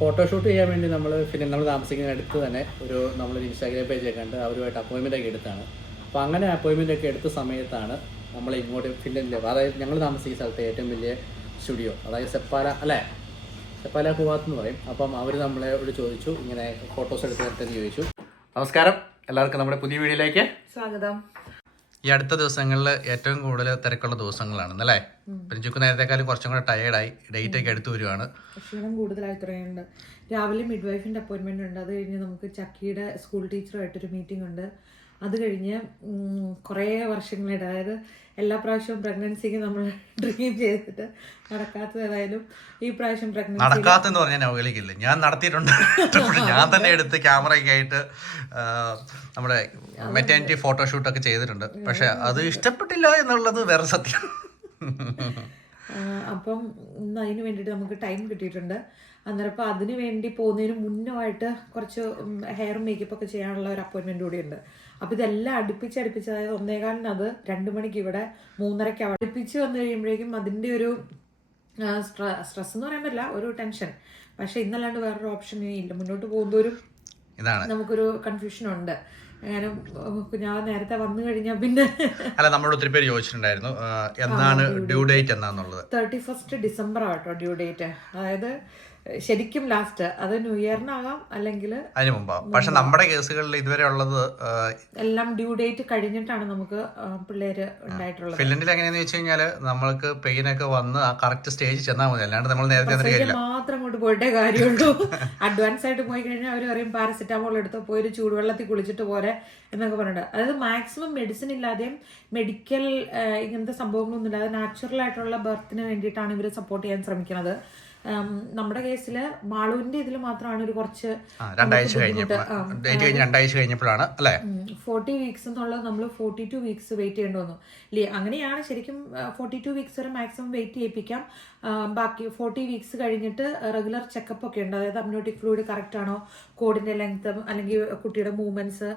Photoshoot ചെയ്യാൻ വേണ്ടി നമ്മൾ പിന്നെ നമ്മൾ താമസിക്കുന്ന അടുത്ത് തന്നെ ഒരു നമ്മളൊരു ഇൻസ്റ്റാഗ്രാം പേജൊക്കെ ഉണ്ട്. അവരുമായിട്ട് അപ്പോയിൻമെന്റ് ഒക്കെ എടുത്താണ്. അപ്പോൾ അങ്ങനെ അപ്പോയിൻമെന്റ് ഒക്കെ എടുത്ത സമയത്താണ് നമ്മൾ ഇങ്ങോട്ട് ഫിൻലൻഡിലെ അതായത് ഞങ്ങൾ താമസിക്കുന്ന സ്ഥലത്തെ ഏറ്റവും വലിയ സ്റ്റുഡിയോ അതായത് സെപ്പാല അല്ലേ? സെപ്പാല കുവാത്ത് എന്ന് പറയും. അപ്പം അവർ നമ്മളെ ഒരു ചോദിച്ചു ഇങ്ങനെ ഫോട്ടോസ് എടുത്ത് തരട്ടെന്ന് ചോദിച്ചു. നമസ്കാരം. എല്ലാവർക്കും നമ്മുടെ പുതിയ വീഡിയോയിലേക്ക് സ്വാഗതം. ഈ അടുത്ത ദിവസങ്ങളിൽ ഏറ്റവും കൂടുതൽ തിരക്കുള്ള ദിവസങ്ങളാണ് അല്ലേ പ്രിഞ്ചുക്ക് നേരത്തെക്കാളും കുറച്ചും കൂടെ ടയേർഡായി ഡേറ്റ് ഒക്കെ എടുത്തു വരുവാണ് ക്ഷീണം കൂടുതലായി തുടങ്ങിയിട്ടുണ്ട്. രാവിലെ മിഡ് വൈഫിന്റെ അപ്പോയിന്റ്മെന്റ് ഉണ്ട്. അത് കഴിഞ്ഞ് നമുക്ക് ചക്കിയുടെ സ്കൂൾ ടീച്ചറുമായിട്ടൊരു മീറ്റിംഗ് ഉണ്ട്. അത് കഴിഞ്ഞ് കുറേ വർഷങ്ങളുടെ അതായത് എല്ലാ പ്രാവശ്യവും പ്രഗ്നൻസിക്ക് നമ്മൾ ഡ്രീം ചെയ്തിട്ട് നടക്കാത്തത് ഏതായാലും ഈ പ്രാവശ്യം പ്രഗ്നൻസി നടക്കാത്തെന്ന് പറഞ്ഞാൽ അവഗണിക്കില്ല ഞാൻ നടത്തിയിട്ടുണ്ട്. ഞാൻ തന്നെ എടുത്ത് ക്യാമറയൊക്കെ ആയിട്ട് നമ്മുടെ മെറ്റേണിറ്റി ഫോട്ടോഷൂട്ടൊക്കെ ചെയ്തിട്ടുണ്ട്. പക്ഷെ അത് ഇഷ്ടപ്പെട്ടില്ല എന്നുള്ളത് വേറെ സത്യം. അപ്പം ഇന്ന് അതിന് വേണ്ടിയിട്ട് നമുക്ക് ടൈം കിട്ടിയിട്ടുണ്ട്. അന്നേരം അപ്പോൾ അതിന് വേണ്ടി പോകുന്നതിന് മുന്നമായിട്ട് കുറച്ച് ഹെയർ മേക്കപ്പ് ഒക്കെ ചെയ്യാനുള്ള ഒരു അപ്പോയിൻമെന്റ് കൂടി ഉണ്ട് അപ്പോൾ ഇതെല്ലാം അടുപ്പിച്ച് അടുപ്പിച്ച് അതായത് ഒന്നേകാലിന് അത് രണ്ട് മണിക്ക് ഇവിടെ മൂന്നരയ്ക്ക് അവിടെ അടുപ്പിച്ച് വന്നു കഴിയുമ്പോഴേക്കും അതിന്റെ ഒരു സ്ട്രെസ് എന്ന് പറയാൻ പറ്റില്ല ഒരു ടെൻഷൻ. പക്ഷേ ഇന്നല്ലാണ്ട് വേറൊരു ഓപ്ഷൻ ഇല്ല. മുന്നോട്ട് പോകുന്നവരും ഇതാണ്. നമുക്കൊരു കൺഫ്യൂഷൻ ഉണ്ട്. കുഞ്ഞാവ് നേരത്തെ വന്നു കഴിഞ്ഞാൽ പിന്നെ അല്ല നമ്മളോട് ഒത്തിരി പേര് ചോദിച്ചിട്ടുണ്ടായിരുന്നു. എന്നാണ് ഡ്യൂ ഡേറ്റ് എന്നാന്നുള്ളത്? തേർട്ടി ഫസ്റ്റ് ഡിസംബർ ആട്ടോ ഡ്യൂ ഡേറ്റ് അതായത് ശരിക്കും ലാസ്റ്റ് അത് ന്യൂ ഇയറിനാകാം അല്ലെങ്കിൽ അതിന് മുമ്പാകും പക്ഷെ നമ്മുടെ കേസുകളിൽ ഇതുവരെ ഉള്ളത് എല്ലാം ഡ്യൂ ഡേറ്റ് കഴിഞ്ഞിട്ടാണ് നമുക്ക് പിള്ളേര് ഉണ്ടായിട്ടുള്ളത്. ഫിൻലൻഡിൽ എങ്ങനെയാന്ന് വെച്ച് കഴിഞ്ഞാൽ നമ്മൾക്ക് പെയിൻ ഒക്കെ വന്ന് ആ കറക്റ്റ് സ്റ്റേജ് ചെന്നാൽ മതി. അല്ലാണ്ട് നമ്മൾ നേരത്തെ മാത്രം അങ്ങോട്ട് പോയിട്ടേ കാര്യമുള്ളൂ. അഡ്വാൻസ് ആയിട്ട് പോയി കഴിഞ്ഞാൽ അവർ പറയും പാരസെറ്റാമോൾ എടുത്ത് പോയി ഒരു ചൂടുവെള്ളത്തിൽ കുളിച്ചിട്ട് പോരെ എന്നൊക്കെ പറഞ്ഞിട്ട്. അതായത് മാക്സിമം മെഡിസിൻ ഇല്ലാതെയും മെഡിക്കൽ ഇങ്ങനത്തെ സംഭവങ്ങളൊന്നും ഇല്ലാതെ നാച്ചുറൽ ആയിട്ടുള്ള ബർത്തിന് വേണ്ടിയിട്ടാണ് ഇവർ സപ്പോർട്ട് ചെയ്യാൻ ശ്രമിക്കുന്നത്. നമ്മുടെ കേസിൽ മാളുവിന്റെ ഇതിൽ മാത്രമാണ് ഒരു കുറച്ച് കഴിഞ്ഞപ്പോൾ രണ്ടാഴ്ച കഴിഞ്ഞപ്പോഴാണ് അല്ലേ? ഫോർട്ടി വീക്സ് എന്നുള്ളത് നമ്മൾ ഫോർട്ടി ടു വീക്സ് വെയിറ്റ് ചെയ്യേണ്ടി വന്നു. ഇല്ലേ അങ്ങനെയാണ് ശരിക്കും ഫോർട്ടി ടു വീക്സ് വരെ മാക്സിമം വെയിറ്റ് ചെയ്യിപ്പിക്കാം. ബാക്കി ഫോർട്ടി വീക്സ് കഴിഞ്ഞിട്ട് റെഗുലർ ചെക്കപ്പ് ഒക്കെ ഉണ്ട്. അതായത് അമ്നോട്ടിക് ഫ്ലൂയിഡ് കറക്റ്റ് ആണോ കോഡിന്റെ ലെങ്ത് അല്ലെങ്കിൽ കുട്ടിയുടെ മൂവ്മെന്റ്സ്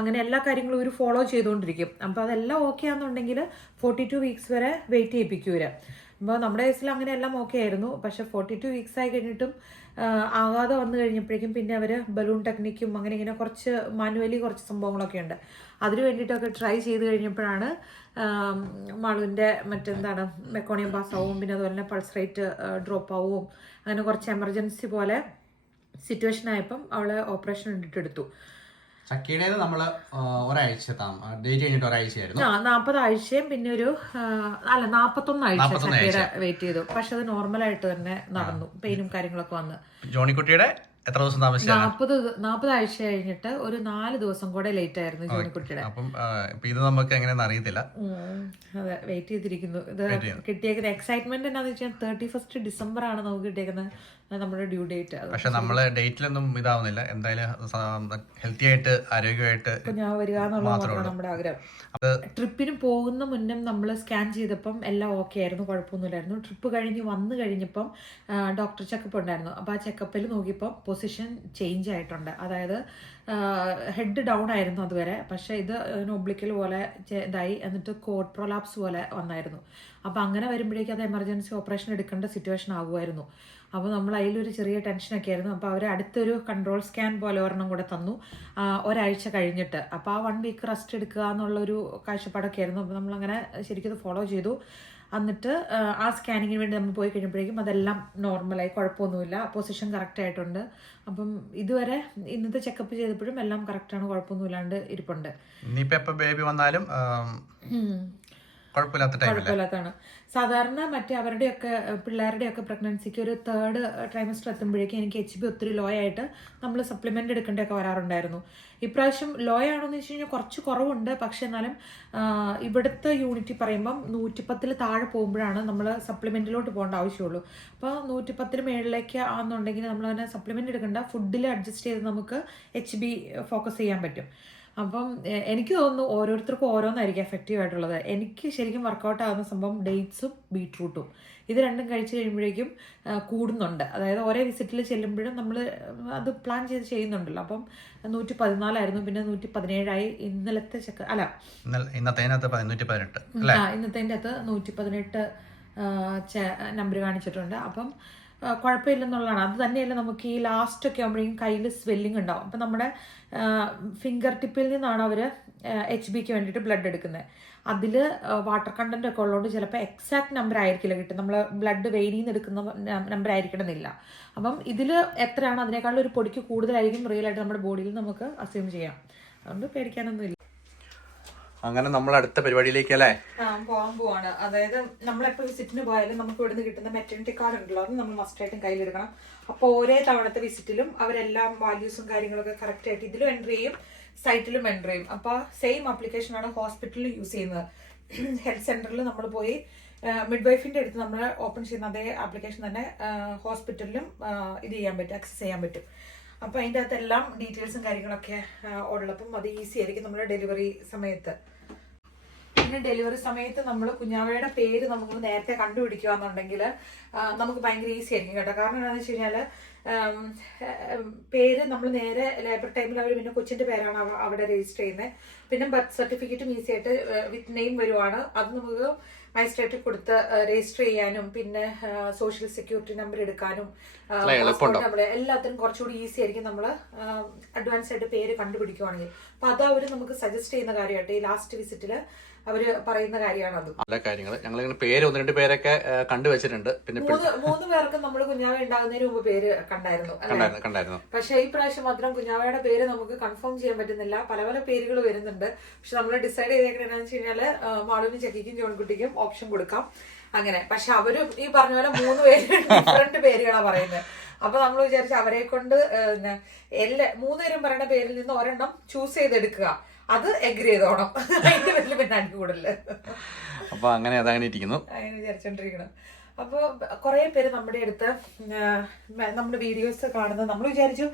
അങ്ങനെ എല്ലാ കാര്യങ്ങളും ഒരു ഫോളോ ചെയ്തുകൊണ്ടിരിക്കും. അപ്പോൾ അതെല്ലാം ഓക്കെ ആണെന്നുണ്ടെങ്കിൽ ഫോർട്ടി ടു വീക്സ് വരെ വെയിറ്റ് ചെയ്യിപ്പിക്കൂര അപ്പോൾ നമ്മുടെ കേസിൽ അങ്ങനെ എല്ലാം ഓക്കെ ആയിരുന്നു. പക്ഷേ ഫോർട്ടി ടു വീക്സ് ആയി കഴിഞ്ഞിട്ടും ആകാതെ വന്നു കഴിഞ്ഞപ്പോഴേക്കും പിന്നെ അവർ ബലൂൺ ടെക്നിക്കും അങ്ങനെ ഇങ്ങനെ കുറച്ച് മാനുവലി കുറച്ച് സംഭവങ്ങളൊക്കെ ഉണ്ട്. അതിന് വേണ്ടിയിട്ടൊക്കെ ട്രൈ ചെയ്ത് കഴിഞ്ഞപ്പോഴാണ് മാളുവിന്റെ മറ്റെന്താണ് മെക്കോണിയം പാസ് ആവും. പിന്നെ അതുപോലെ തന്നെ പൾസ് റേറ്റ് ഡ്രോപ്പ് ആവും. അങ്ങനെ കുറച്ച് എമർജൻസി പോലെ സിറ്റുവേഷൻ ആയപ്പം അവളെ ഓപ്പറേഷൻ വേണ്ടിയിട്ട് എടുത്തു ചക്കയുടേത് നമ്മൾ ഒരാഴ്ച ഡേറ്റ് കഴിഞ്ഞിട്ട് ഒരാഴ്ചയായിരുന്നു. നാൽപ്പത് ആഴ്ചയും പിന്നെ ഒരു അല്ല നാൽപ്പത്തൊന്ന് ആഴ്ച വെയിറ്റ് ചെയ്തു. പക്ഷെ അത് നോർമൽ ആയിട്ട് തന്നെ നടന്നു. പെയിനും കാര്യങ്ങളൊക്കെ വന്ന്. ജോണിക്കുട്ടിയുടെ എത്ര ദിവസം നാൽപ്പത് നാൽപ്പത് ആഴ്ച കഴിഞ്ഞിട്ട് ഒരു നാല് ദിവസം കൂടെ ലേറ്റ് ആയിരുന്നു ജോണിക്കുട്ടിയുടെ. അപ്പം ഇത് നമുക്ക് എങ്ങനെയാണെന്ന് അറിയത്തില്ല. അതെ വെയിറ്റ് ചെയ്തിരിക്കുന്നു. ഇത് കിട്ടിയേക്കുന്ന എക്സൈറ്റ്മെന്റ് എന്താണെന്ന് വെച്ചാൽ തേർട്ടി ഫസ്റ്റ് ഡിസംബർ ആണ് നമുക്ക് കിട്ടിയേക്കുന്നത് നമ്മുടെ ഡ്യൂ ഡേറ്റ് പക്ഷെ നമ്മളെ ഡേറ്റിലൊന്നും ഇതാവുന്നില്ല. എന്തായാലും ഹെൽത്തി ആയിട്ട് ആരോഗ്യമായിട്ട് ഞാൻ വരിക എന്നുള്ളതാണ് നമ്മുടെ ആഗ്രഹം. ട്രിപ്പിന് പോകുന്ന മുന്നേ നമ്മൾ സ്കാൻ ചെയ്തപ്പം എല്ലാം ഓക്കെ ആയിരുന്നു കുഴപ്പമൊന്നുമില്ലായിരുന്നു. ട്രിപ്പ് കഴിഞ്ഞ് വന്നു കഴിഞ്ഞപ്പം ഡോക്ടർ ചെക്കപ്പ് ഉണ്ടായിരുന്നു. അപ്പോൾ ആ ചെക്കപ്പിൽ നോക്കിയപ്പോൾ പൊസിഷൻ ചേഞ്ച് ആയിട്ടുണ്ട്. അതായത് ഹെഡ് ഡൗൺ ആയിരുന്നു അതുവരെ. പക്ഷേ ഇത് ഒബ്ലിക്കൽ പോലെ ഇതായി. എന്നിട്ട് കോട്ട് പ്രൊലാപ്സ് പോലെ വന്നായിരുന്നു. അപ്പോൾ അങ്ങനെ വരുമ്പോഴേക്കും അത് എമർജൻസി ഓപ്പറേഷൻ എടുക്കേണ്ട സിറ്റുവേഷൻ ആകുമായിരുന്നു അപ്പോൾ നമ്മൾ അതിലൊരു ചെറിയ ടെൻഷനൊക്കെ ആയിരുന്നു. അപ്പോൾ അവർ അടുത്തൊരു കൺട്രോൾ സ്കാൻ പോലെ ഒരെണ്ണം കൂടെ തന്നു ഒരാഴ്ച കഴിഞ്ഞിട്ട്. അപ്പോൾ ആ വൺ വീക്ക് റെസ്റ്റ് എടുക്കുക എന്നുള്ളൊരു കാഴ്ചപ്പാടൊക്കെ ആയിരുന്നു. അപ്പോൾ നമ്മളങ്ങനെ ശരിക്കും ഫോളോ ചെയ്തു. എന്നിട്ട് ആ, സ്കാനിങ്ങിന് വേണ്ടി നമ്മൾ പോയി കഴിയുമ്പോഴേക്കും അതെല്ലാം നോർമലായി കുഴപ്പമൊന്നുമില്ല. പൊസിഷൻ കറക്റ്റ് ആയിട്ടുണ്ട്. അപ്പം ഇതുവരെ ഇന്നത്തെ ചെക്കപ്പ് ചെയ്തപ്പോഴും എല്ലാം കറക്റ്റാണ് കുഴപ്പമൊന്നുമില്ലാണ്ട് ഇരിപ്പുണ്ട്. ഇനിയിപ്പോ എപ്പോ ബേബി വന്നാലും കുഴപ്പമില്ലാത്തതാണ്. സാധാരണ മറ്റേ അവരുടെയൊക്കെ പിള്ളേരുടെയൊക്കെ പ്രഗ്നൻസിക്ക് ഒരു തേർഡ് ട്രൈമസ്റ്റർ എത്തുമ്പോഴേക്കും എനിക്ക് എച്ച് ബി ഒത്തിരി ലോ ആയിട്ട് നമ്മൾ സപ്ലിമെന്റ് എടുക്കേണ്ടതൊക്കെ വരാറുണ്ടായിരുന്നു. ഇപ്രാവശ്യം ലോ ആണോന്ന് വെച്ച് കഴിഞ്ഞാൽ കുറച്ച് കുറവുണ്ട്. പക്ഷെ എന്നാലും ഇവിടുത്തെ യൂണിറ്റ് പറയുമ്പം നൂറ്റിപ്പത്തിൽ താഴെ പോകുമ്പോഴാണ് നമ്മൾ സപ്ലിമെന്റിലോട്ട് പോകേണ്ട ആവശ്യമുള്ളൂ. അപ്പോൾ നൂറ്റിപ്പത്തിന് മേളിലേക്ക് ആണെന്നുണ്ടെങ്കിൽ നമ്മൾ അതിനെ സപ്ലിമെന്റ് എടുക്കേണ്ട ഫുഡിൽ അഡ്ജസ്റ്റ് ചെയ്ത് നമുക്ക് എച്ച് ബി ഫോക്കസ് ചെയ്യാൻ പറ്റും. അപ്പം എനിക്ക് തോന്നുന്നു ഓരോരുത്തർക്കും ഓരോന്നായിരിക്കും എഫക്റ്റീവ് ആയിട്ടുള്ളത്. എനിക്ക് ശരിക്കും വർക്കൗട്ട് ആകുന്ന സംഭവം ഡേറ്റ്സും ബീട്രൂട്ടും ഇത് രണ്ടും കഴിച്ച് കഴിയുമ്പോഴേക്കും കൂടുന്നുണ്ട്. അതായത് ഒരേ വിസിറ്റിൽ ചെല്ലുമ്പോഴും നമ്മൾ അത് പ്ലാൻ ചെയ്ത് ചെയ്യുന്നുണ്ടല്ലോ. അപ്പം നൂറ്റി പതിനാലായിരുന്നു പിന്നെ നൂറ്റി പതിനേഴായി ഇന്നലത്തെ ചെക്ക് അല്ല. ഇന്നത്തെ ഇന്നത്തെ അകത്ത് നൂറ്റി പതിനെട്ട് നമ്പർ കാണിച്ചിട്ടുണ്ട്. അപ്പം കുഴപ്പമില്ലെന്നുള്ളതാണ്. അത് തന്നെയല്ല നമുക്ക് ഈ ലാസ്റ്റ് ഒക്കെ ആകുമ്പോഴേക്കും കയ്യിൽ സ്വെല്ലിംഗ് ഉണ്ടാവും. അപ്പം നമ്മുടെ ഫിംഗർ ടിപ്പിൽ നിന്നാണ് അവർ എച്ച് ബിക്ക് വേണ്ടിയിട്ട് ബ്ലഡ് എടുക്കുന്നത്. അതിൽ വാട്ടർ കണ്ടന്റ് ഒക്കെ ഉള്ളതുകൊണ്ട് ചിലപ്പോൾ എക്സാക്ട് നമ്പർ ആയിരിക്കില്ല കിട്ടും നമ്മൾ ബ്ലഡ് വെയിനിൽ നിന്ന് എടുക്കുന്ന നമ്പർ ആയിരിക്കണമെന്നില്ല. അപ്പം ഇതിൽ എത്രയാണ്? അതിനേക്കാളും ഒരു പൊടിക്ക് കൂടുതലായിരിക്കും റിയലായിട്ട് നമ്മുടെ ബോഡിയിൽ നമുക്ക് അസ്യൂം ചെയ്യാം. അതുകൊണ്ട് പേടിക്കാനൊന്നുമില്ല. അങ്ങനെ നമ്മൾ അടുത്ത പരിപാടിയിലേക്ക് അല്ലേ? പോകാൻ പോവാണ്. അതായത് നമ്മൾ നമ്മളെപ്പോൾ വിസിറ്റിന് പോയാലും നമുക്ക് ഇവിടുന്ന് കിട്ടുന്ന മെറ്റേണിറ്റി കാർഡ് ഉണ്ടല്ലോ അത് നമ്മൾ മസ്റ്റായിട്ടും കയ്യിലെടുക്കണം അപ്പോൾ ഓരോ തവണത്തെ വിസിറ്റിലും അവരെല്ലാം വാല്യൂസും കാര്യങ്ങളൊക്കെ കറക്റ്റ് ആയിട്ട് ഇതിലും എൻട്രി ചെയ്യും സൈറ്റിലും എൻട്രി ചെയ്യും. അപ്പോൾ സെയിം ആപ്ലിക്കേഷനാണ് ഹോസ്പിറ്റലിൽ യൂസ് ചെയ്യുന്നത്. ഹെൽത്ത് സെന്ററിൽ നമ്മൾ പോയി മിഡ് വൈഫിന്റെ അടുത്ത് നമ്മൾ ഓപ്പൺ ചെയ്യുന്ന അതേ ആപ്ലിക്കേഷൻ തന്നെ ഹോസ്പിറ്റലിലും ഇത് ചെയ്യാൻ പറ്റും ആക്സസ് ചെയ്യാൻ പറ്റും. അപ്പോൾ അതിന്റെ അകത്തെല്ലാം ഡീറ്റെയിൽസും കാര്യങ്ങളൊക്കെ ഉള്ളപ്പം അത് ഈസി ആയിരിക്കും നമ്മുടെ ഡെലിവറി സമയത്ത്. പിന്നെ ഡെലിവറി സമയത്ത് നമ്മൾ കുഞ്ഞാവയുടെ പേര് നമുക്ക് നേരത്തെ കണ്ടുപിടിക്കുക എന്നുണ്ടെങ്കിൽ നമുക്ക് ഭയങ്കര ഈസി ആയിരിക്കും കേട്ടോ. കാരണം എന്താണെന്ന് വെച്ച് കഴിഞ്ഞാൽ പേര് നമ്മൾ നേരെ ലേബർ ടൈമിൽ അവർ പിന്നെ കൊച്ചിന്റെ പേരാണ് അവിടെ രജിസ്റ്റർ ചെയ്യുന്നത് പിന്നെ ബർത്ത് സർട്ടിഫിക്കറ്റും ഈസി ആയിട്ട് വിത്ത് നെയിം വരുവാണ്. അത് നമുക്ക് മജിസ്ട്രേറ്റിൽ കൊടുത്ത് രജിസ്റ്റർ ചെയ്യാനും പിന്നെ സോഷ്യൽ സെക്യൂരിറ്റി നമ്പർ എടുക്കാനും നമ്മൾ എല്ലാത്തിനും കുറച്ചുകൂടി ഈസി ആയിരിക്കും നമ്മൾ അഡ്വാൻസ് ആയിട്ട് പേര് കണ്ടുപിടിക്കുവാണെങ്കിൽ. അപ്പൊ അത് അവർ നമുക്ക് സജസ്റ്റ് ചെയ്യുന്ന കാര്യമായിട്ട് ഈ ലാസ്റ്റ് വിസിറ്റിൽ അവർ പറയുന്ന കാര്യമാണ് അത്. പല കാര്യങ്ങൾ ഞങ്ങൾ ഇങ്ങനെ പേര് ഒന്ന് രണ്ട് പേരൊക്കെ കണ്ടുവച്ചിട്ടുണ്ട് പിന്നെ മൂന്ന് മൂന്ന് പേർക്ക് നമ്മൾ കുഞ്ഞാവ ഉണ്ടാകുന്നതിന് മുമ്പ് പേര് കണ്ടായിരുന്നു കണ്ടായിരുന്നു കണ്ടായിരുന്നു. പക്ഷെ ഈ പ്രാവശ്യം മാത്രം കുഞ്ഞാവയുടെ പേര് നമുക്ക് കൺഫേം ചെയ്യാൻ പറ്റുന്നില്ല. പല പല പേരുകൾ വരുന്നുണ്ട്. പക്ഷെ നമ്മൾ ഡിസൈഡ് ചെയ്തേക്കുന്നത് എന്താണെന്ന് വെച്ച് കഴിഞ്ഞാൽ മാളുവിനും ചെക്കിക്കും ജോൺകുട്ടിക്കും ഓപ്ഷൻ കൊടുക്കാം. അങ്ങനെ. പക്ഷെ അവരും ഈ പറഞ്ഞ പോലെ മൂന്ന് പേര് ഡിഫറെന്റ് പേരുകളാണ് പറയുന്നത്. അപ്പൊ നമ്മൾ വിചാരിച്ച അവരെ കൊണ്ട് എല്ലാ മൂന്നുപേരും പറയുന്ന പേരിൽ നിന്ന് ഒരെണ്ണം ചൂസ് ചെയ്തെടുക്കുക. അത് എഗ്രി ചെയ്തോണം. അതിന്റെ പേരിൽ പിന്നെ അടി കൂടൽ അപ്പൊ അങ്ങനെ അതങ്ങനെ ഇരിക്കുന്നു. അങ്ങനെ വിചാരിച്ചോണ്ടിരിക്കണം അപ്പോൾ കുറേ പേര് നമ്മുടെ അടുത്ത് നമ്മുടെ വീഡിയോസ് കാണുന്നത് നമ്മൾ വിചാരിച്ചു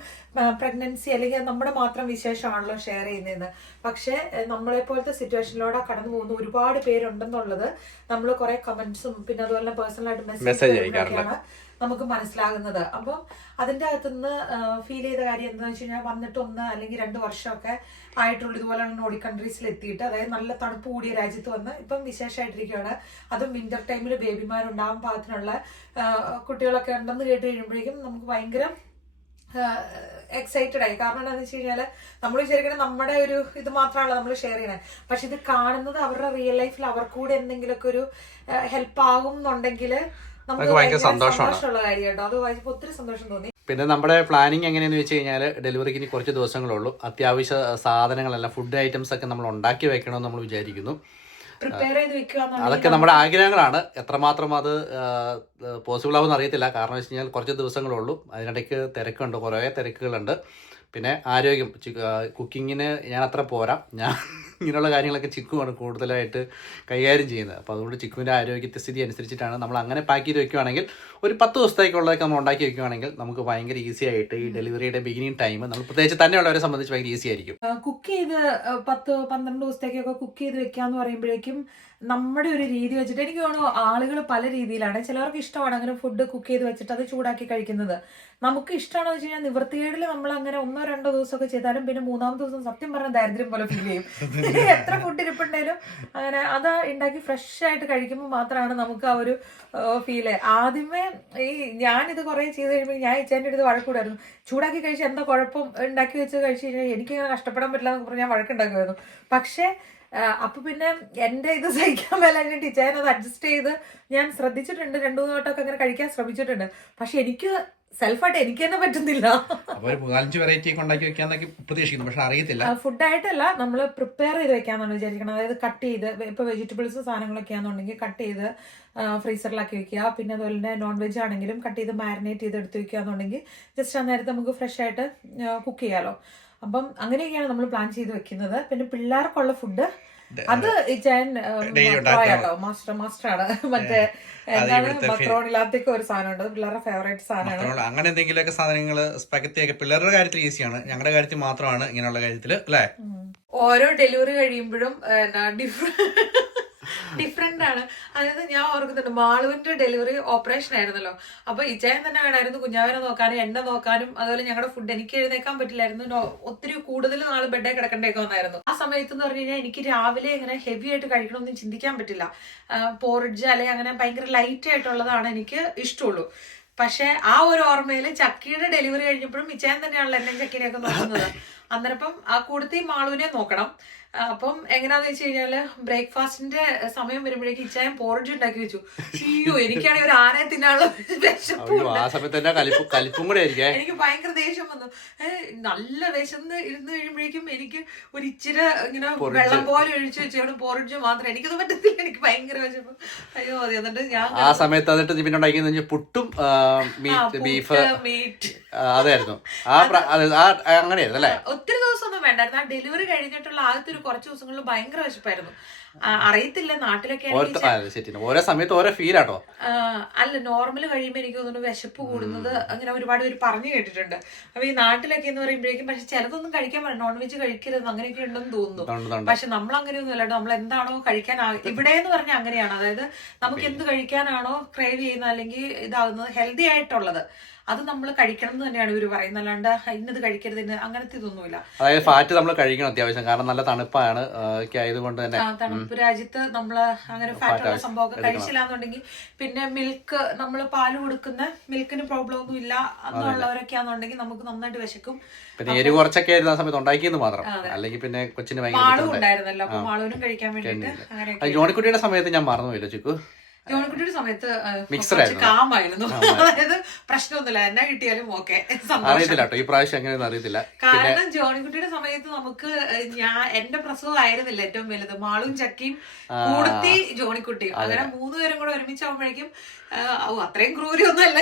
പ്രഗ്നൻസി അല്ലെങ്കിൽ നമ്മുടെ മാത്രം വിശേഷമാണല്ലോ ഷെയർ ചെയ്യുന്നതെന്ന്. പക്ഷേ നമ്മളെ പോലത്തെ സിറ്റുവേഷനിലൂടെ കടന്നു പോകുന്ന ഒരുപാട് പേരുണ്ടെന്നുള്ളത് നമ്മൾ കുറെ കമന്റ്സും പിന്നെ അതുപോലെ പേഴ്സണലായിട്ട് മെസ്സേജ് അയക്കാറുണ്ട്. നമുക്ക് മനസ്സിലാകുന്നത്. അപ്പം അതിന്റെ അകത്തുനിന്ന് ഫീൽ ചെയ്ത കാര്യം എന്താണെന്ന് വെച്ച് കഴിഞ്ഞാൽ വന്നിട്ട് ഒന്ന് അല്ലെങ്കിൽ രണ്ട് വർഷമൊക്കെ ആയിട്ടുള്ള ഇതുപോലെ നോഡി കൺട്രീസിൽ എത്തിയിട്ട്. അതായത് നല്ല തണുപ്പ് കൂടിയ രാജ്യത്ത് വന്ന് ഇപ്പം വിശേഷമായിട്ടിരിക്കുകയാണ് അതും വിന്റർ ടൈമിൽ ബേബിമാരുണ്ടാകും പാകത്തിനുള്ള കുട്ടികളൊക്കെ ഉണ്ടെന്ന് കേട്ട് കഴിയുമ്പോഴേക്കും നമുക്ക് ഭയങ്കര എക്സൈറ്റഡ് ആയി. കാരണം എന്താണെന്ന് വെച്ച് കഴിഞ്ഞാൽ നമ്മൾ വിചാരിക്കുന്നത് നമ്മുടെ ഒരു ഇത് മാത്രമാണല്ലോ നമ്മൾ ഷെയർ ചെയ്യണത് പക്ഷെ ഇത് കാണുന്നത് അവരുടെ റിയൽ ലൈഫിൽ അവർക്കൂടെ എന്തെങ്കിലുമൊക്കെ ഒരു ഹെൽപ്പ് ആകും എന്നുണ്ടെങ്കിൽ നമുക്ക് ഭയങ്കര സന്തോഷമാണ്. അത് വായിച്ചപ്പോൾ ഒത്തിരി സന്തോഷം തോന്നി. പിന്നെ നമ്മുടെ പ്ലാനിങ് എങ്ങനെയാന്ന് വെച്ച് കഴിഞ്ഞാൽ ഡെലിവറിക്ക് ഇനി കുറച്ച് ദിവസങ്ങളുള്ളൂ. അത്യാവശ്യ സാധനങ്ങളെല്ലാം ഫുഡ് ഐറ്റംസ് ഒക്കെ നമ്മൾ ഉണ്ടാക്കി വെക്കണമെന്ന് നമ്മൾ വിചാരിക്കുന്നു. അതൊക്കെ നമ്മുടെ ആഗ്രഹങ്ങളാണ്. എത്രമാത്രം അത് പോസിബിൾ ആവുമെന്ന് അറിയത്തില്ല. കാരണം വെച്ച് കഴിഞ്ഞാൽ കുറച്ച് ദിവസങ്ങളുള്ളൂ. അതിനിടയ്ക്ക് തിരക്കുണ്ട്. കുറേ തിരക്കുകളുണ്ട്. പിന്നെ ആരോഗ്യം. കുക്കിങ്ങിന് ഞാൻ അത്ര പോരാ. ഞാൻ ഇങ്ങനെയുള്ള കാര്യങ്ങളൊക്കെ ചിക്കുവാണ് കൂടുതലായിട്ട് കൈകാര്യം ചെയ്യുന്നത്. അപ്പോൾ അതുകൊണ്ട് ചിക്കുവിന്റെ ആരോഗ്യത്തെ സ്ഥിതി അനുസരിച്ചിട്ടാണ് നമ്മൾ അങ്ങനെ പാക്ക് ചെയ്ത് വെക്കുകയാണെങ്കിൽ ഒരു പത്ത് ദിവസത്തേക്കുള്ളതൊക്കെ നമ്മൾ ഉണ്ടാക്കി വെക്കുകയാണെങ്കിൽ നമുക്ക് ഭയങ്കര ഈസി ആയിട്ട് ഈ ഡെലിവറിയുടെ ബിഗിനിങ് ടൈം നമ്മൾ പ്രത്യേകിച്ച് തന്നെയുള്ളവരെ സംബന്ധിച്ച് ഭയങ്കര ഈസി ആയിരിക്കും. കുക്ക് ചെയ്ത് പത്ത് പന്ത്രണ്ട് ദിവസത്തേക്കൊക്കെ കുക്ക് ചെയ്ത് വെക്കാന്ന് പറയുമ്പോഴേക്കും നമ്മുടെ ഒരു രീതി വെച്ചിട്ട് എനിക്ക് തോന്നുന്നു ആളുകൾ പല രീതിയിലാണ്. ചിലവർക്ക് ഇഷ്ടമാണ് അങ്ങനെ ഫുഡ് കുക്ക് ചെയ്ത് വെച്ചിട്ട് അത് ചൂടാക്കി കഴിക്കുന്നത്. നമുക്ക് ഇഷ്ടമാണെന്ന് വെച്ച് കഴിഞ്ഞാൽ നിവൃത്തികേടിൽ നമ്മൾ അങ്ങനെ ഒന്നോ രണ്ടോ ദിവസമൊക്കെ ചെയ്താലും പിന്നെ മൂന്നാമത്തെ ദിവസം സത്യം പറഞ്ഞ ദാരിദ്ര്യം പോലെ ഫീൽ ചെയ്യും. എത്ര ഫുഡ് ഇരിപ്പുണ്ടെങ്കിലും അങ്ങനെ അത് ഉണ്ടാക്കി ഫ്രഷ് ആയിട്ട് കഴിക്കുമ്പോൾ മാത്രമാണ് നമുക്ക് ആ ഒരു ഫീൽ ആദ്യമേ ഈ ഞാനിത് കുറേ ചെയ്ത് കഴിയുമ്പോൾ ഞാൻ ഇച്ചേന്റെ അടുത്ത് വഴക്കൂടായിരുന്നു. ചൂടാക്കി കഴിച്ച് എന്താ കുഴപ്പം ഉണ്ടാക്കി വെച്ച് കഴിച്ച് കഴിഞ്ഞാൽ എനിക്കിങ്ങനെ കഷ്ടപ്പെടാൻ പറ്റില്ല എന്ന് പറഞ്ഞ് ഞാൻ വഴക്കുണ്ടാക്കുമായിരുന്നു പക്ഷേ അപ്പൊ പിന്നെ എന്റെ ഇത് സഹിക്കാൻ മേലെ ടീച്ചർ അത് അഡ്ജസ്റ്റ് ചെയ്ത് ഞാൻ ശ്രദ്ധിച്ചിട്ടുണ്ട്. രണ്ടു മൂന്ന് വട്ടമൊക്കെ അങ്ങനെ കഴിക്കാൻ ശ്രമിച്ചിട്ടുണ്ട്. പക്ഷെ എനിക്ക് സെൽഫായിട്ട് എനിക്ക് തന്നെ പറ്റുന്നില്ല. ഒരു മൂന്നാലഞ്ച് വെറൈറ്റി ഒക്കെ ഉണ്ടാക്കി വെക്കാന്നൊക്കെ പ്രതീക്ഷിക്കുന്നു. പക്ഷെ അറിയത്തില്ല. ഫുഡായിട്ടല്ല നമ്മൾ പ്രിപ്പയർ ചെയ്ത് വെക്കാന്നാണ് വിചാരിക്കുന്നത് അതായത് കട്ട് ചെയ്ത് ഇപ്പൊ വെജിറ്റബിൾസ് സാധനങ്ങളൊക്കെ ആണെന്നുണ്ടെങ്കിൽ കട്ട് ചെയ്ത് ഫ്രീസറിലാക്കി വെക്കുക. പിന്നെ അതുപോലെ തന്നെ നോൺ വെജ് ആണെങ്കിലും കട്ട് ചെയ്ത് മാരിനേറ്റ് ചെയ്ത് എടുത്ത് വെക്കുക എന്നുണ്ടെങ്കിൽ ജസ്റ്റ് അന്നേരത്തെ നമുക്ക് ഫ്രഷ് ആയിട്ട് കുക്ക് ചെയ്യാലോ. അപ്പം അങ്ങനെയൊക്കെയാണ് നമ്മൾ പ്ലാൻ ചെയ്ത് വെക്കുന്നത്. പിന്നെ പിള്ളേർക്കുള്ള ഫുഡ് അത് ഞാൻ കേട്ടോ മാസ്റ്റർ മാസ്റ്റർ ആണ് മറ്റേ എന്താണ്? ഒരു സാധനമുണ്ട്. അത് പിള്ളേരുടെ ഫേവറേറ്റ് സാധനമാണ്. അങ്ങനെ എന്തെങ്കിലുമൊക്കെ സാധനങ്ങൾ സ്പെക്കത്തിയൊക്കെ പിള്ളേരുടെ കാര്യത്തിൽ ഈസിയാണ് ഞങ്ങളുടെ കാര്യത്തിൽ മാത്രമാണ് ഇങ്ങനെയുള്ള കാര്യത്തിൽ അല്ലേ? ഓരോ ഡെലിവറി കഴിയുമ്പോഴും ഡിഫറെന്റ് ആണ്. അതായത് ഞാൻ ഓർക്കുന്നുണ്ട് മാളുവിന്റെ ഡെലിവറി ഓപ്പറേഷൻ ആയിരുന്നല്ലോ. അപ്പൊ ഇച്ചയൻ തന്നെ വേണമായിരുന്നു കുഞ്ഞാവിനെ നോക്കാനും എന്നെ നോക്കാനും അതുപോലെ ഞങ്ങളുടെ ഫുഡ് എനിക്ക് എഴുന്നേക്കാൻ പറ്റില്ലായിരുന്നു. ഒത്തിരി കൂടുതൽ നാൾ ബെഡേ കിടക്കണ്ടേക്ക് വന്നായിരുന്നു. ആ സമയത്ത് എന്ന് പറഞ്ഞു കഴിഞ്ഞാൽ എനിക്ക് രാവിലെ ഇങ്ങനെ ഹെവി ആയിട്ട് കഴിക്കണമെന്ന് ചിന്തിക്കാൻ പറ്റില്ല. പോറിഡ്ജ് അല്ലെങ്കിൽ അങ്ങനെ ഭയങ്കര ലൈറ്റ് ആയിട്ടുള്ളതാണ് എനിക്ക് ഇഷ്ടമുള്ളൂ പക്ഷെ ആ ഒരു ഓർമ്മയിൽ ചക്കിയുടെ ഡെലിവറി കഴിഞ്ഞപ്പോഴും ഇച്ചായൻ തന്നെയാണല്ലോ എന്നെ ചക്കീനെയൊക്കെ നോക്കുന്നത്. അന്നേരപ്പം ആ കൂടത്തി മാളുവിനെ നോക്കണം. അപ്പം എങ്ങനെയാന്ന് വെച്ച് കഴിഞ്ഞാൽ ബ്രേക്ക്ഫാസ്റ്റിന്റെ സമയം വരുമ്പോഴേക്ക് ഇച്ചായം പോറഞ്ച് ഉണ്ടാക്കി വെച്ചു. അയ്യോ എനിക്കാണെങ്കിൽ ഒരു ആനയെ തിന്നാനുള്ള വിശപ്പും എനിക്ക് ഭയങ്കര ദേഷ്യം വന്നു. നല്ല വിശന്ന് ഇരുന്ന് കഴിയുമ്പോഴേക്കും എനിക്ക് ഒരു ഇച്ചിരി ഇങ്ങനെ വെള്ളം പോലെ ഒഴിച്ചു വെച്ചു. പോറിഞ്ച് മാത്രം. എനിക്കത് പറ്റത്തില്ല. എനിക്ക് ഭയങ്കര വിശപ്പ്. അയ്യോ അതെ എന്നിട്ട് ഞാൻ ആ സമയത്ത് എന്നിട്ട് പിന്നെ ഉണ്ടാക്കിയെന്ന് പുട്ടും മീറ്റ് ബീഫ് മീറ്റ്. അതായിരുന്നു. ആ അങ്ങനെയായിരുന്നു അല്ലേ? ഒത്തിരി ദിവസമൊന്നും വേണ്ടായിരുന്നു. ആ ഡെലിവറി കഴിഞ്ഞിട്ടുള്ള ആദ്യത്തെ ഒരു കുറച്ച് ദിവസങ്ങളിൽ ഭയങ്കര വിശപ്പായിരുന്നു. അറിയത്തില്ല നാട്ടിലൊക്കെ ഓരോ ആണെങ്കിൽ ആ, ശരി. സമയത്ത് ഓരോ ഫീൽ ആട്ടോ. അല്ല നോർമൽ കഴിയുമ്പോൾ എനിക്ക് തോന്നുന്നു വിശപ്പ് കൂടുന്നത് അങ്ങനെ ഒരുപാട് പേര് പറഞ്ഞു കേട്ടിട്ടുണ്ട്. അപ്പൊ ഈ നാട്ടിലൊക്കെ എന്ന് പറയുമ്പോഴേക്കും പക്ഷെ ചിലതൊന്നും കഴിക്കാൻ പറ്റും നോൺ വെജ് കഴിക്കരുത് അങ്ങനെയൊക്കെ ഉണ്ടെന്ന് തോന്നുന്നു. പക്ഷെ നമ്മൾ അങ്ങനെയൊന്നും അല്ല നമ്മൾ എന്താണോ കഴിക്കാൻ ഇവിടെ എന്ന് പറഞ്ഞാൽ അങ്ങനെയാണ്. അതായത് നമുക്ക് എന്ത് കഴിക്കാനാണോ ക്രേവ് ചെയ്യുന്നത് അല്ലെങ്കിൽ ഇതാകുന്നത് ഹെൽത്തി ആയിട്ടുള്ളത്. അത് നമ്മൾ കഴിക്കണം എന്ന് തന്നെയാണ് ഇവർ പറയുന്നത്. അല്ലാണ്ട് ഇന്നത് കഴിക്കരുത് ഇന്ന് അങ്ങനത്തെ ഇതൊന്നുമില്ല. അതായത് ഫാറ്റ് നമ്മൾ കഴിക്കണം അത്യാവശ്യം. കാരണം നല്ല തണുപ്പാണ് ആയതുകൊണ്ട് തന്നെ. തണുപ്പ് രാജ്യത്ത് നമ്മൾ അങ്ങനെ ഫാറ്റ് ഉള്ള സംഭവമൊക്കെ കഴിച്ചില്ല എന്നുണ്ടെങ്കിൽ പിന്നെ മിൽക്ക് നമ്മൾ പാൽ കൊടുക്കുന്ന മിൽക്കിന് പ്രോബ്ലം ഒന്നും ഇല്ല എന്നുള്ളവരൊക്കെ ആണെന്നുണ്ടെങ്കിൽ നമുക്ക് നന്നായിട്ട് വിശക്കും. പിന്നെ എരി കുറച്ചൊക്കെ ആയിരുന്നു ആ സമയത്ത് ഉണ്ടാക്കിയെന്ന് മാത്രം. അല്ലെങ്കിൽ പിന്നെ കൊച്ചിന് ഭയങ്കര മാളും ഉണ്ടായിരുന്നല്ലോ. അപ്പൊ മാളുവിനും കഴിക്കാൻ വേണ്ടിയിട്ട് ജോണിക്കുട്ടിയുടെ സമയത്ത് ഞാൻ മറന്നുപോയില്ല ചിക്കു. ജോണിക്കുട്ടിയുടെ സമയത്ത് കുറച്ച്. കാമായിരുന്നു. അതായത് പ്രശ്നമൊന്നുമില്ല. എന്നാ കിട്ടിയാലും ഓക്കെ. സന്തോഷം. അറിയത്തില്ല കേട്ടോ. ഈ പ്രാവശ്യം എങ്ങനെയൊന്നും അറിയത്തില്ല. കാരണം ജോണിക്കുട്ടിയുടെ സമയത്ത് നമുക്ക് ഞാൻ എന്റെ പ്രസവം ആയിരുന്നില്ല ഏറ്റവും വലുത്. മാളും ചക്കിയും കൂടുത്തി ജോണിക്കുട്ടി അങ്ങനെ മൂന്നുപേരും കൂടെ ഒരുമിച്ചാവുമ്പോഴേക്കും അത്രയും ക്രൂരൊന്നും അല്ല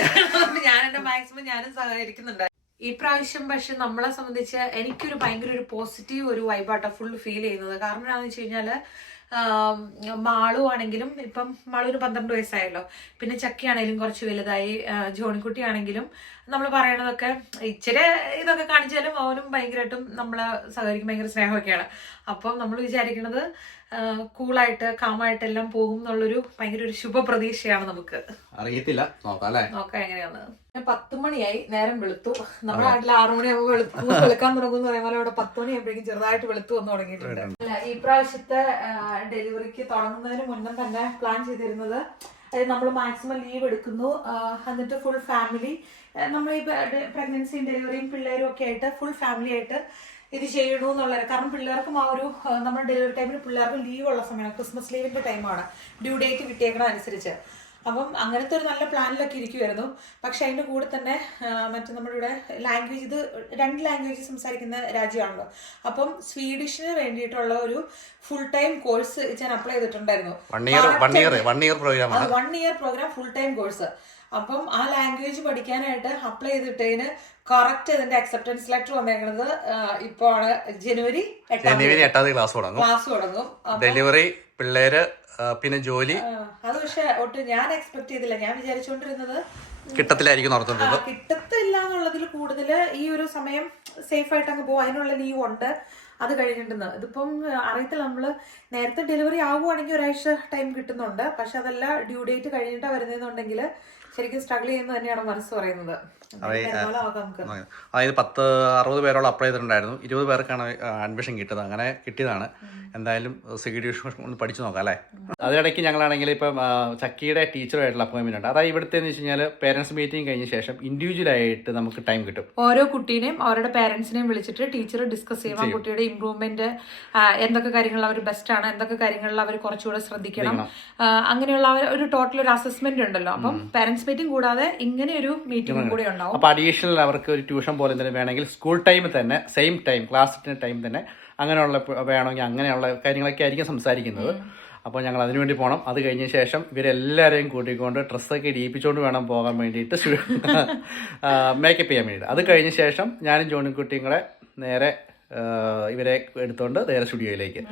ഞാൻ എന്റെ മാക്സിമം ഞാനും സഹകരിക്കുന്നുണ്ട്. ഈ പ്രാവശ്യം പക്ഷെ നമ്മളെ സംബന്ധിച്ച് എനിക്കൊരു ഭയങ്കര ഒരു പോസിറ്റീവ് ഒരു വൈബാട്ട ഫുൾ ഫീൽ ചെയ്യുന്നത്. കാരണം എന്താണെന്ന് വെച്ച് കഴിഞ്ഞാൽ മാളു ആണെങ്കിലും ഇപ്പം മാളുവിന് പന്ത്രണ്ട് വയസ്സായല്ലോ. പിന്നെ ചക്കയാണെങ്കിലും കുറച്ച് വലുതായി ജോണിക്കുട്ടി ആണെങ്കിലും നമ്മൾ പറയണതൊക്കെ ഇച്ചിരി ഇതൊക്കെ കാണിച്ചാലും അവനും ഭയങ്കരമായിട്ടും നമ്മളെ സഹകരിക്കും ഭയങ്കര സ്നേഹമൊക്കെയാണ്. അപ്പം നമ്മൾ വിചാരിക്കുന്നത് കൂളായിട്ട് കാമായിട്ട് എല്ലാം പോകും എന്നുള്ളൊരു ഭയങ്കര ഒരു ശുഭ പ്രതീക്ഷയാണ് നമുക്ക്. അറിയത്തില്ല. നോക്കാം എങ്ങനെയാന്ന് പിന്നെ പത്ത് മണിയായി നേരം വെളുത്തു. നമ്മുടെ നാട്ടിൽ ആറു മണിയാകുമ്പോൾ വെളുത്തു. വെളുക്കാൻ തുടങ്ങും പറയുമ്പോൾ അവിടെ പത്ത് മണിയാകുമ്പോഴേക്കും ചെറുതായിട്ട് വെളുത്തു വന്ന് തുടങ്ങിയിട്ടുണ്ട്. അല്ല ഈ പ്രാവശ്യത്തെ ഡെലിവറിക്ക് തുടങ്ങുന്നതിന് മുന്നേ തന്നെ പ്ലാൻ ചെയ്തിരുന്നത് അതായത് നമ്മൾ മാക്സിമം ലീവ് എടുക്കുന്നു. എന്നിട്ട് ഫുൾ ഫാമിലി നമ്മൾ ഈ പ്രഗ്നൻസിയും ഡെലിവറിയും പിള്ളേരും ഒക്കെ ആയിട്ട് ഫുൾ ഫാമിലി ആയിട്ട് ഇത് ചെയ്യണു എന്നുള്ളത് കാരണം പിള്ളേർക്കും ആ ഒരു നമ്മുടെ ഡെലിവറി ടൈമിൽ പിള്ളേർക്ക് ലീവ് ഉള്ള സമയമാണ് ക്രിസ്മസ് ലീവിന്റെ ടൈമാണ് ഡ്യൂ ഡേറ്റ് കിട്ടിയേക്കണ അനുസരിച്ച് അപ്പം അങ്ങനത്തെ ഒരു നല്ല പ്ലാനിലൊക്കെ ഇരിക്കുമായിരുന്നു പക്ഷെ അതിന്റെ കൂടെ തന്നെ മറ്റേ നമ്മുടെ ഇവിടെ ലാംഗ്വേജ് ഇത് രണ്ട് ലാംഗ്വേജ് സംസാരിക്കുന്ന രാജ്യമാണല്ലോ. അപ്പം സ്വീഡിഷിന് വേണ്ടിയിട്ടുള്ള ഒരു ഫുൾ ടൈം കോഴ്സ് ഞാൻ അപ്ലൈ ചെയ്തിട്ടുണ്ടായിരുന്നു. One year programme full time course അപ്പം ആ ലാംഗ്വേജ് പഠിക്കാനായിട്ട് അപ്ലൈ ചെയ്തിട്ടതിന് കറക്റ്റ് ഇതിന്റെ അക്സെപ്റ്റൻസ് ലെറ്റർ വന്നേക്കുന്നത് ഇപ്പോൾ ആണ് ജനുവരി ജനുവരി എട്ടാം തീയതി ക്ലാസ് തുടങ്ങും. ക്ലാസ് തുടങ്ങും. ഡെലിവറി പിള്ളേര് പിന്നെ ജോലി? അത് പക്ഷെ ഒട്ടും ഞാൻ എക്സ്പെക്ട് ചെയ്തില്ല. ഞാൻ വിചാരിച്ചുകൊണ്ടിരുന്നത് കിട്ടത്തിലായിരിക്കും നടത്തുന്നത് കിട്ടത്തില്ല എന്നുള്ളതിൽ കൂടുതൽ ഈ ഒരു സമയം സേഫ് ആയിട്ട് അങ്ങ് പോകും അതിനുള്ള ലീവ് ഉണ്ട്. അത് കഴിഞ്ഞിട്ടുണ്ട് ഇതിപ്പം അറിയത്തില്ല നമ്മൾ നേരത്തെ ഡെലിവറി ആവുകയാണെങ്കിൽ ഒരാഴ്ച ടൈം കിട്ടുന്നുണ്ട്. പക്ഷെ അതല്ല ഡ്യൂ ഡേറ്റ് കഴിഞ്ഞിട്ടാണ് വരുന്നതെന്നുണ്ടെങ്കിൽ ശരിക്കും സ്ട്രഗിൾ ചെയ്യുന്നത് തന്നെയാണ് മനസ്സ് പറയുന്നത്. എന്തായാലും ആകാം നമുക്ക്. അതായത് പത്ത് അറുപത് പേരോളം അപ്ലൈ ചെയ്തിട്ടുണ്ടായിരുന്നു. ഇരുപത് പേർക്കാണ് അഡ്മിഷൻ കിട്ടുന്നത് അങ്ങനെ കിട്ടിയതാണ്. എന്തായാലും സെക്യൂരിറ്റി ഒന്ന് പഠിച്ചു നോക്കാം അല്ലേ? അതിനിടയ്ക്ക് ഞങ്ങളാണെങ്കിൽ ഇപ്പം ചക്കിയുടെ ടീച്ചറുമായിട്ടുള്ള അപ്പോയിൻമെന്റ് ഉണ്ട്. അതായത് ഇവിടുത്തെ എന്ന് വെച്ച് കഴിഞ്ഞാൽ പേരൻസ് മീറ്റിംഗ് കഴിഞ്ഞ ശേഷം ഇൻഡിവിജ്വൽ ആയിട്ട് നമുക്ക് ടൈം കിട്ടും. ഓരോ കുട്ടീനെയും അവരുടെ പേരൻസിനെയും വിളിച്ചിട്ട് ടീച്ചർ ഡിസ്കസ് ചെയ്യും. ആ കുട്ടിയുടെ ഇമ്പ്രൂവ്മെന്റ് എന്തൊക്കെ കാര്യങ്ങൾ അവർ ബെസ്റ്റ് ആണ് എന്തൊക്കെ കാര്യങ്ങളിൽ അവർ കുറച്ചുകൂടെ ശ്രദ്ധിക്കണം. അങ്ങനെയുള്ള ഒരു ടോട്ടൽ ഒരു അസസ്മെന്റ് ഉണ്ടല്ലോ. അപ്പം പേരൻസ് മീറ്റിംഗ് കൂടാതെ ഇങ്ങനെ ഒരു മീറ്റിംഗ് കൂടെ ഉണ്ടാവും. അപ്പോൾ അഡീഷണൽ അവർക്ക് ഒരു ട്യൂഷൻ പോലെ തന്നെ വേണമെങ്കിൽ സ്കൂൾ ടൈം തന്നെ സെയിം ടൈം ക്ലാസ്സിന്റെ ടൈം തന്നെ അങ്ങനെയുള്ള വേണമെങ്കിൽ അങ്ങനെയുള്ള കാര്യങ്ങളൊക്കെ ആയിരിക്കും സംസാരിക്കുന്നത്. അപ്പോൾ ഞങ്ങൾ അതിനു വേണ്ടി പോകണം അത് കഴിഞ്ഞ ശേഷം ഇവരെല്ലാവരെയും കൂട്ടിക്കൊണ്ട് ഡ്രസ്സൊക്കെ ഇടിയിപ്പിച്ചുകൊണ്ട് വേണം പോകാൻ വേണ്ടിയിട്ട് മേക്കപ്പ് ചെയ്യാൻ വേണ്ടിയിട്ട്. അത് കഴിഞ്ഞ ശേഷം ഞാനും ജോണിക്കുട്ടിയും കൂടെ നേരെ ഇവരെ എടുത്തുകൊണ്ട് നേരെ സ്റ്റുഡിയോയിലേക്ക്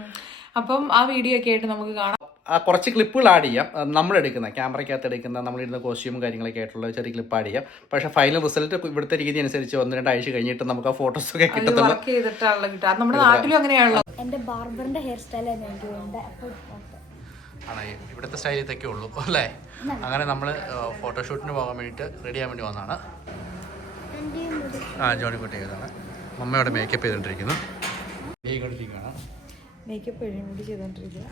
അപ്പം ആ വീഡിയോ ഒക്കെ ആയിട്ട് നമുക്ക് കാണാം. കുറച്ച് ക്ലിപ്പുകൾ ആഡ് ചെയ്യാം. നമ്മളെടുക്കുന്ന നമ്മൾ എടുക്കുന്ന ക്യാമറയ്ക്കകത്ത് എടുക്കുന്ന നമ്മളിടുന്ന കോസ്റ്റ്യൂമും കാര്യങ്ങളൊക്കെ ആയിട്ടുള്ള ചെറിയ ക്ലിപ്പ് ആഡ് ചെയ്യാം. പക്ഷേ ഫൈനൽ റിസൾട്ട് ഇവിടുത്തെ രീതി അനുസരിച്ച് ഒന്ന് രണ്ടാഴ്ച കഴിഞ്ഞിട്ട് നമുക്ക് ആ ഫോട്ടോസൊക്കെ കിട്ടത്തുള്ളൂ വർക്ക് ചെയ്തിട്ടാണല്ലോ കിട്ടുക. നമ്മുടെ നാട്ടിലും അങ്ങനെയാണല്ലോ. ബാർബറിന്റെ ഹെയർ ആണ് ഇവിടുത്തെ സ്റ്റൈൽ ഇതൊക്കെ ഉള്ളൂ അല്ലേ? അങ്ങനെ നമ്മൾ ഫോട്ടോഷൂട്ടിന് പോകാൻ വേണ്ടിയിട്ട് റെഡി ആവാൻ വേണ്ടി വന്നതാണ്. എന്റെ മുടി ആ ജോണി കുട്ടി ചെയ്തതാണ് മമ്മ അവിടെ മേക്കപ്പ് ചെയ്തുകൊണ്ടിരിക്കുന്നു മേക്കപ്പ് കൂടി ചെയ്തോണ്ടിരിക്കുക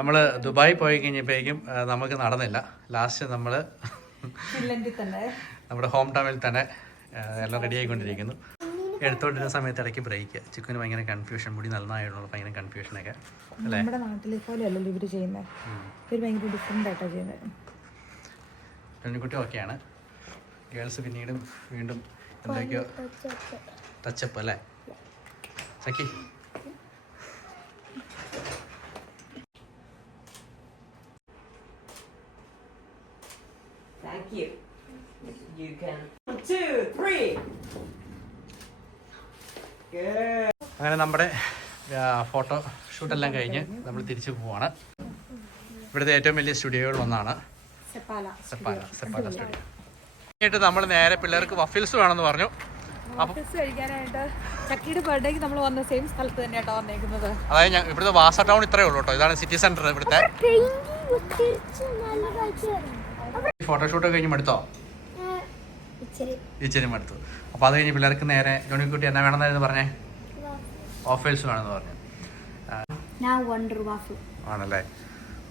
നമ്മൾ ദുബായി പോയി കഴിഞ്ഞപ്പോഴേക്കും നമുക്ക് നടന്നില്ല. ലാസ്റ്റ് നമ്മൾ നമ്മുടെ ഹോം ടൗണിൽ തന്നെ എല്ലാം റെഡി ആയിക്കൊണ്ടിരിക്കുന്നു. എടുത്തോണ്ടിരുന്ന സമയത്ത് ഇടയ്ക്ക് ബ്രേക്ക് ചിക്കന് ഭയങ്കര കൺഫ്യൂഷൻ മുടി നന്നായിട്ടുള്ള ഭയങ്കര കൺഫ്യൂഷനൊക്കെ അല്ലേ? നമ്മുടെ നാട്ടിലെ പോലെ അല്ലല്ലോ ഇവർ ചെയ്യുന്നത് ഇവർ ഭയങ്കര ഡിഫറെന്റ് ആയിട്ടാണ് ചെയ്യുന്നത് പെൺകുട്ടി ഓക്കെയാണ് ഗേൾസ് പിന്നീടും വീണ്ടും എന്തൊക്കെയോ ടച്ചപ്പ് അല്ലേ? ചക്കി നമ്മുടെ ഫോട്ടോ ഷൂട്ടെല്ലാം കഴിഞ്ഞ് നമ്മൾ തിരിച്ചു പോവാണ്. ഇവിടുത്തെ ഏറ്റവും വലിയ സ്റ്റുഡിയോകളിൽ ഒന്നാണ് സെപ്പാല സ്റ്റുഡിയോ. ആയിട്ട് നമ്മൾ നേരെ പിള്ളേർക്ക് വഫിൽസ് വേണമെന്ന് പറഞ്ഞു. അതായത് ഞാൻ ഇവിടുത്തെ വാസ ടൗൺ ഇത്രേ ഉള്ളൂ കേട്ടോ. ഇതാണ് സിറ്റി സെന്റർ ഇവിടുത്തെ. ഫോട്ടോ ഷൂട്ട് ഫോട്ടോഷൂട്ട് കഴിഞ്ഞ് മടുത്തോ? ഇച്ചിരി. മടുത്തു. അപ്പോൾ അത് കഴിഞ്ഞ് പിള്ളേർക്ക് നേരെ ജോണിക്കുട്ടി എന്നാ വേണമെന്നായിരുന്നു പറഞ്ഞേ? ഓഫേഴ്സ് പറഞ്ഞു. ഞാൻ വണ്ടർ വാഫിൾ ആണല്ലേ?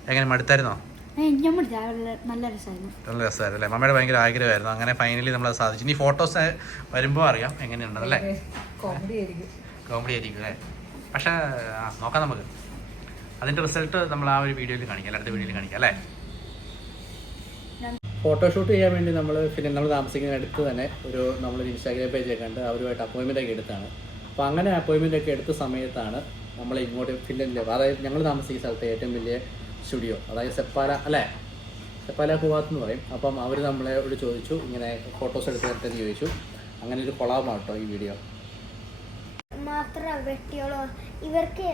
എങ്ങനെ മടുത്തായിരുന്നോ? നല്ല രസമായിരുന്നു അല്ലേ മമ്മയുടെ ഭയങ്കര ആഗ്രഹമായിരുന്നു. അങ്ങനെ ഫൈനലി നമ്മളത് സാധിച്ചു. ഇനി ഫോട്ടോസ് വരുമ്പോൾ അറിയാം എങ്ങനെയുണ്ടെന്നല്ലേ കോമഡി ആയിരിക്കും. കോമഡി ആയിരിക്കും അല്ലേ? പക്ഷേ നോക്കാം നമുക്ക്. അതിന്റെ റിസൾട്ട് നമ്മൾ ആ ഒരു വീഡിയോയിൽ കാണിക്കാം. അടുത്ത വീഡിയോയിൽ കാണിക്കാം അല്ലേ? ഫോട്ടോഷൂട്ട് ചെയ്യാൻ വേണ്ടി നമ്മൾ പിന്നെ നമ്മൾ താമസിക്കുന്ന അടുത്ത് തന്നെ ഒരു നമ്മളൊരു ഇൻസ്റ്റാഗ്രാം പേജ് ഒക്കെ ഉണ്ട് അവരുമായിട്ട് അപ്പോയിൻമെന്റ് ഒക്കെ എടുത്താണ്. അപ്പോൾ അങ്ങനെ അപ്പോയിൻമെന്റ് ഒക്കെ എടുത്ത സമയത്താണ് നമ്മൾ ഇങ്ങോട്ട് ഫിൻലൻഡിലെ അതായത് ഞങ്ങൾ താമസിക്കുന്ന സ്ഥലത്തെ ഏറ്റവും വലിയ സ്റ്റുഡിയോ അതായത് സെപ്പാല അല്ലേ? സെപ്പാല ഹുവാത്ത് എന്ന് പറയും. അപ്പം അവർ നമ്മളെ ഒരു ചോദിച്ചു ഇങ്ങനെ ഫോട്ടോസ് എടുത്ത് തരട്ടെന്ന് ചോദിച്ചു. അങ്ങനെ ഒരു കൊളാബാണ് കേട്ടോ ഈ വീഡിയോ മാത്രം വെട്ടിയോളോ? ഇവർക്ക്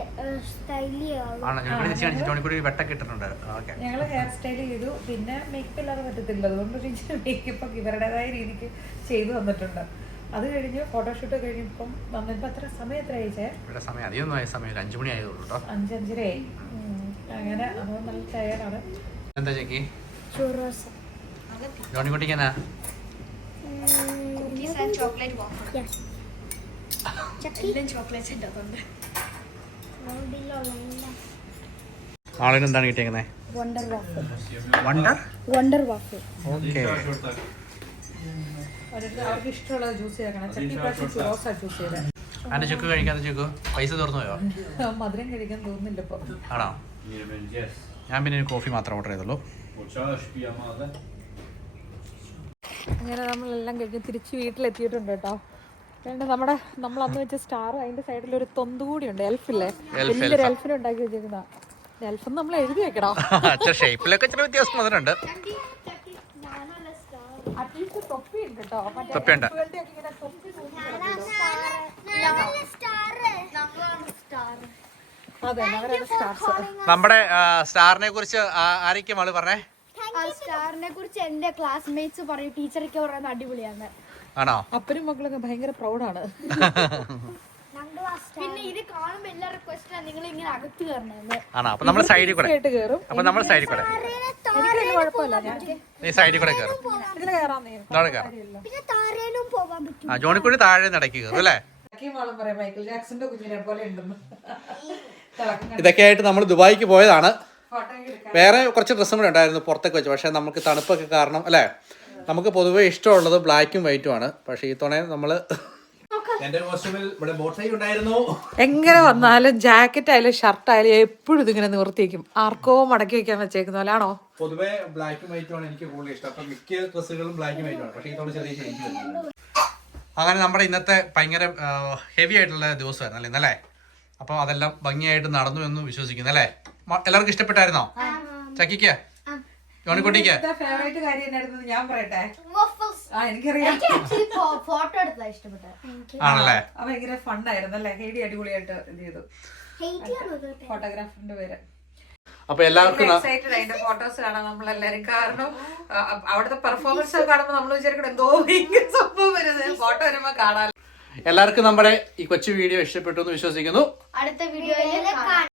ഞങ്ങൾ ഹെയർ സ്റ്റൈൽ ചെയ്തു. പിന്നെ മേക്കപ്പ് ഇല്ലാതെ പറ്റത്തില്ല. അതുകൊണ്ട് മേക്കപ്പ് ഒക്കെ ഇവരുടേതായ രീതിക്ക് ചെയ്തു വന്നിട്ടുണ്ട് അത് കഴിഞ്ഞ് ഫോട്ടോഷൂട്ട് കഴിഞ്ഞപ്പം വന്നപ്പോൾ അത്ര സമയം എത്ര അയച്ചേ ഇവിടെ സമയം അധികമൊന്നും ആയ സമയം ഒരു അഞ്ച് മണി ആയതുള്ളൂ കേട്ടോ അഞ്ചഞ്ചരയായി. അങ്ങനെ അത് നല്ല ടയർഡാണ്. എന്താ ചേക്കി ചുറോസ് ജോണിക്കുട്ടിക്ക് എന്നാ? ചോക്ലേറ്റ് വാഫിൾ ചോക്ലേറ്റ്സ് ഉണ്ട് അതുകൊണ്ട്. ആളിന് എന്താണ് കിട്ടിയേക്കുന്നത് wonder waffle wonder wonder waffle okay അവർക്ക് ഇഷ്ടമുള്ളത് ചൂസ് ചെയ്തേക്കണം ചട്ടി പ്രാവശ്യം ചെയ്തത് അതിന്റെ ചുക്ക് കഴിക്കാൻ ചുക്ക് പൈസ തീർന്നു പോയോ? മധുരം കഴിക്കാൻ തോന്നുന്നില്ല ഇപ്പൊ. ആണോ? ഞാൻ പിന്നെ കോഫി മാത്രം ഓർഡർ ചെയ്തുള്ളൂ. അങ്ങനെ നമ്മളെല്ലാം കഴിഞ്ഞ് തിരിച്ച് വീട്ടിലെത്തിയിട്ടുണ്ട് കേട്ടോ. വേണ്ട നമ്മുടെ നമ്മൾ അന്ന് വെച്ച സ്റ്റാർ അതിന്റെ സൈഡിൽ ഒരു തൊന്ത് കൂടി ഉണ്ട് എൽഫില്ലേ എൽഫ്, വലിയൊരു എൽഫിനെ ഉണ്ടാക്കി വെച്ചേക്കുന്ന എൽഫ് നമ്മൾ എഴുതി വെക്കണോ? അച്ഛൻ ഷേപ്പിലൊക്കെ ഇച്ചിരി വ്യത്യാസം വന്നിട്ടുണ്ട് അറ്റ്ലീസ്റ്റ് തൊപ്പി ഉണ്ട് കേട്ടോ മറ്റേ തൊപ്പിയുണ്ട്. elf കളുടെ ഒക്കെ ഇങ്ങനെ തൊപ്പി തൂക്കി അതെ അവരാണ് സ്റ്റാർസ് നമ്മുടെ സ്റ്റാറിനെ കുറിച്ച് ആ- ആരൊക്കെയാ ആൾ പറഞ്ഞേ? സ്റ്റാറിനെ കുറിച്ച് എന്റെ ക്ലാസ്മേറ്റ്സ് പറയും. ടീച്ചറൊക്കെ പറയുന്നത് അടിപൊളിയാണ്. ആണോ? അപ്പനും മക്കളൊക്കെ ഭയങ്കര പ്രൗഡാണ് പിന്നെ ഇത് കാണുമ്പോ എല്ലാ റിക്വസ്റ്റാ നിങ്ങൾ ഇങ്ങനെ അകത്ത് കയറണമെന്ന് ആണോ? അപ്പൊ നമ്മൾ സൈഡിൽ കൂടെ. ആയിട്ട് കയറും അപ്പൊ നമ്മൾ സൈഡിൽ കൂടെ. എനിക്കതിന് കുഴപ്പമില്ല. ഞാൻ നീ സൈഡിൽ കൂടെ കയറും ഇതിൽ കയറാൻ നീ ഇതോടെ കയറും പിന്നെ പറ്റും. ആ ജോണിക്കുടി താഴെ നടക്കി കയറും അല്ലേ? മോളും പറയാം മൈക്കിൾ ജാക്സന്റെ കുഞ്ഞിനെ പോലെ ഉണ്ടെന്ന്. ഇതൊക്കെ ആയിട്ട് നമ്മൾ ദുബായിക്ക് പോയതാണ്. വേറെ കുറച്ച് ഡ്രസ്സും കൂടെ ഉണ്ടായിരുന്നു പുറത്തൊക്കെ വെച്ച്. പക്ഷേ നമുക്ക് തണുപ്പൊക്കെ കാരണം അല്ലേ? നമുക്ക് പൊതുവേ ഇഷ്ടമുള്ളത് ബ്ലാക്കും വൈറ്റും ആണ്. പക്ഷേ ഈ തുണയും നമ്മൾ എന്റെ കോസ്റ്റ്യൂമിൽ ഇവിടെ ബോട്ട് ഉണ്ടായിരുന്നു. എങ്ങനെ വന്നാലും ജാക്കറ്റ് ആയാലും ഷർട്ട് ആയാലും എപ്പോഴും ഇതിങ്ങനെ നിവർത്തിക്കും ആർക്കോ മടക്കി വെക്കാൻ വെച്ചേക്കുന്ന പോലാണോ പൊതുവേ ബ്ലാക്കും വൈറ്റും ആണ് എനിക്ക് കൂടുതൽ ഇഷ്ടം. അപ്പൊ മിക്ക ഡ്രസ്സുകളും ബ്ലാക്കും വൈറ്റും ആണ്. പക്ഷേ ഈ ചെറിയ ചേഞ്ച് അങ്ങനെ നമ്മുടെ ഇന്നത്തെ ഭയങ്കര ഹെവി ആയിട്ടുള്ള ദിവസമായിരുന്നു അല്ലേ ഇന്നലെ അപ്പോൾ അതെല്ലാം ഭംഗിയായിട്ട് നടന്നു എന്ന് വിശ്വസിക്കുന്നു അല്ലേ? എല്ലാവർക്കും ഇഷ്ടപ്പെട്ടായിരുന്നോ? ചക്കിക്ക്? ജോണിക്കുട്ടിക്ക് ഫേവറേറ്റ് കാര്യം എന്നായിരുന്നു? ഞാൻ പറയട്ടെ. ആ എനിക്കറിയാം. ഫോട്ടോ എടുത്താ ഇഷ്ടപ്പെട്ടത്. ആണല്ലേ? ആ ഭയങ്കര ഫണ്ടായിരുന്നു അല്ലേ ഹേഡി അടിപൊളിയായിട്ട് ഇത് ചെയ്തു. ഫോട്ടോഗ്രാഫറിന്റെ പേര്. അപ്പൊ എല്ലാവർക്കും ന- എക്സൈറ്റഡ് അതിന്റെ ഫോട്ടോസ് കാണാൻ നമ്മളെല്ലാരും. കാരണം ആ, അവിടുത്തെ പെർഫോമൻസ് കാണുമ്പോൾ നമ്മൾ വിചാരിക്കണം എന്തോ ഭയങ്കര സംഭവം വരുന്നത്. ഫോട്ടോ വരുമ്പോ കാണാൻ. എല്ലാവർക്കും നമ്മുടെ ഈ കൊച്ചു വീഡിയോ ഇഷ്ടപ്പെട്ടു എന്ന് വിശ്വസിക്കുന്നു. അടുത്ത വീഡിയോയിൽ